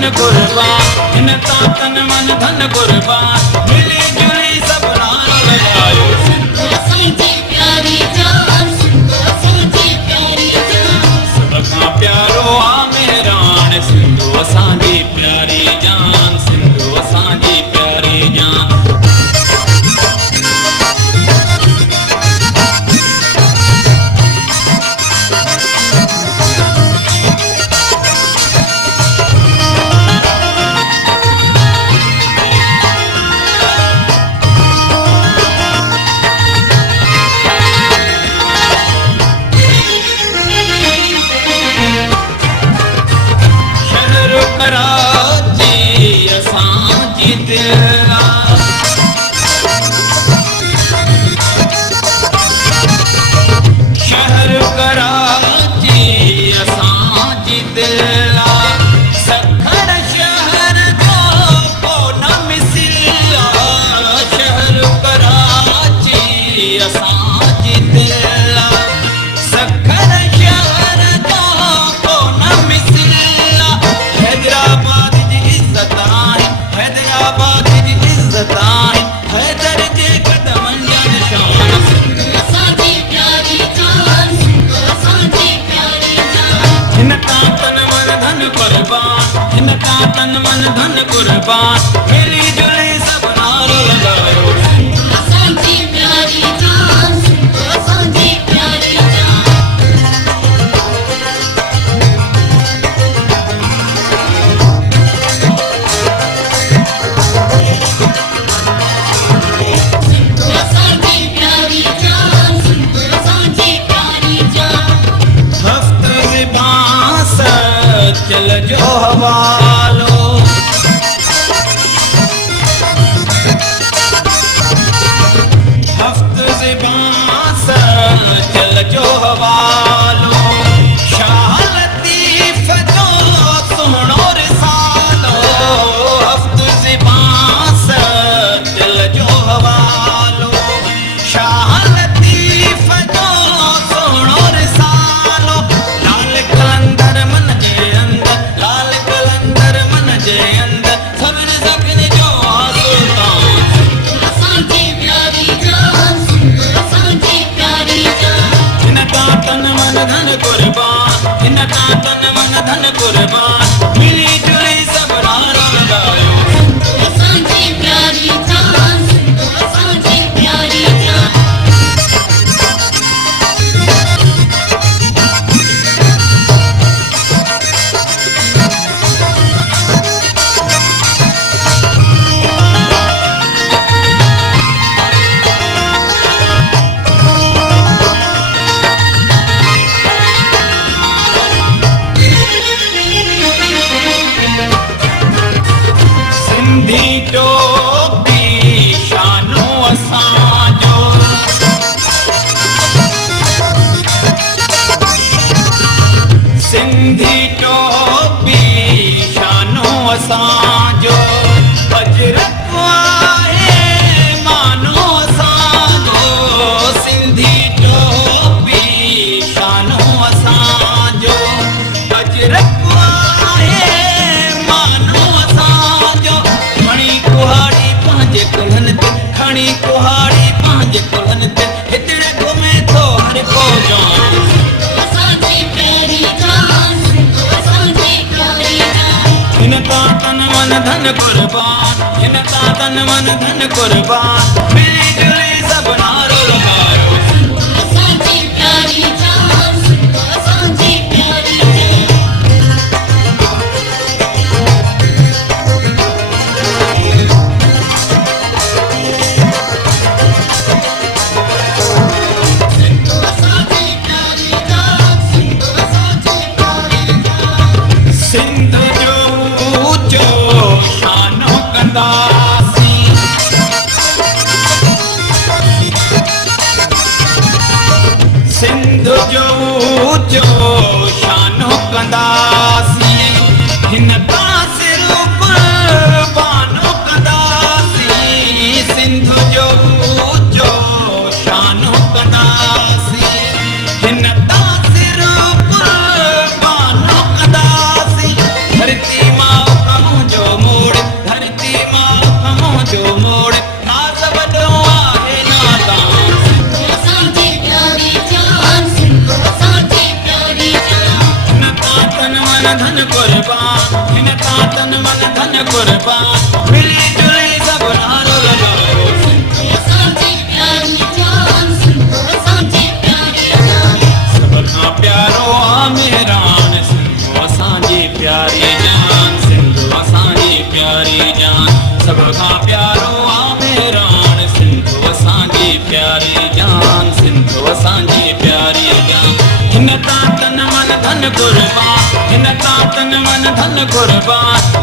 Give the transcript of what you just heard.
धन कुर्बान, हिन तां तन मन धन कुर्बान, मिली जुली सभु नाम लगायो। सिंधु असांजी प्यारी जान, सिंधु असांजी प्यारी जान, सभ खां प्यारो आ मेहरान, सिंधु असांजी प्यारी जान, सिंधु असांजी प्यारी जान। शहर कराची असांजी दिल आ, शहर कराची असांजी दिल आ, सखर शहर जो को न मिसिल आ, शहर कराची असांजी दिल आ, सखर शहर जो को न मिसिल आ, हैदराबाद जी इज़्ज़त आहे, हैदराबाद जी इज़्ज़त आहे, हैदर जे क़दमनि जा निशान। सिंधु असांजी प्यारी जान, सिंधु असांजी प्यारी जान, हिन तां तन मन धन कुर्बान, हिन तां तन मन धन कुर्बान, मिली जुली सभु नारो लगायो। सिंधु असांजी प्यारी जान, सिंधु असांजी प्यारी जान, सिंधु असांजी प्यारी जान, सिंधु असांजी प्यारी जान, हफ़्ते बांस चल जो हवालो, हफ़्ते बांस चल जो हवालो, शाह लतीफ़ जो सुहिणो रिसालो, हफ़्ते बांस चल जो हवालो, शाह लतीफ़ जो सुहिणो रिसालो, लाल कलंदर मन जे अंदर, लाल कलंदर मन जे अंदर, सभिनी सभिनी जो आसुल्तान। सिंधु असांजी प्यारी जान, सिंधु असांजी प्यारी जान, हिन तां तन मन धन कुर्बान, हिन तां तन मन धन कुर्बान, मिली जुली सभु नारो लगायो। सिंधु असांजी प्यारी जान, सिंधु असांजी प्यारी जान, सिंधी टोपी शानो असांजो, सिंधी टोपी शानो असांजो, अजरक आहे मानो असांजो, सिंधी टोपी शानो असांजो, अजरक आहे मानो असांजो, खणी कुहाड़ी पंहिंजे कुल्हनि ते, खणी कुहाड़ी पंहिंजे कुल्हनि ते, हितड़े घुमे थो हर को जान। असांजी प्यारी जान, सिंधु असांजी प्यारी जान, हिन तां तन मन धन कुर्बान, हिन तां तन मन धन कुर्बान, मिली जुली सभु नारो लगायो। सिंधु असांजी प्यारी जान, सिंधु असांजी प्यारी जान, सिंधु असांजी प्यारी जान, सिंधु असांजी प्यारी जान, सिंध जो ऊचो शानो कंदासी, सिंध जो ऊचो शानो कंदासी, हिन तां सिर कुर्बानो कंदासी, सिंध जो ऊचो शानो कंदासी, हिन तां सिर कुर्बानो कंदासी, धरती मां धन कुर्बान हिन का तन मन धन कुर्बान मिली जुली सब नारो लो सिंधु असांजी प्यारी जान सिंधु असांजी प्यारी जान सब खां प्यारो आमेरान सिंधु असांजी प्यारी जान सिंधु असांजी प्यारी जान सब खां प्यारो आमेरान सिंधु असांजी प्यारी जान सिंधु असांजी प्यारी जान हिन का तन मन धन कुर्बान हिन का तन मन धन कुर्बान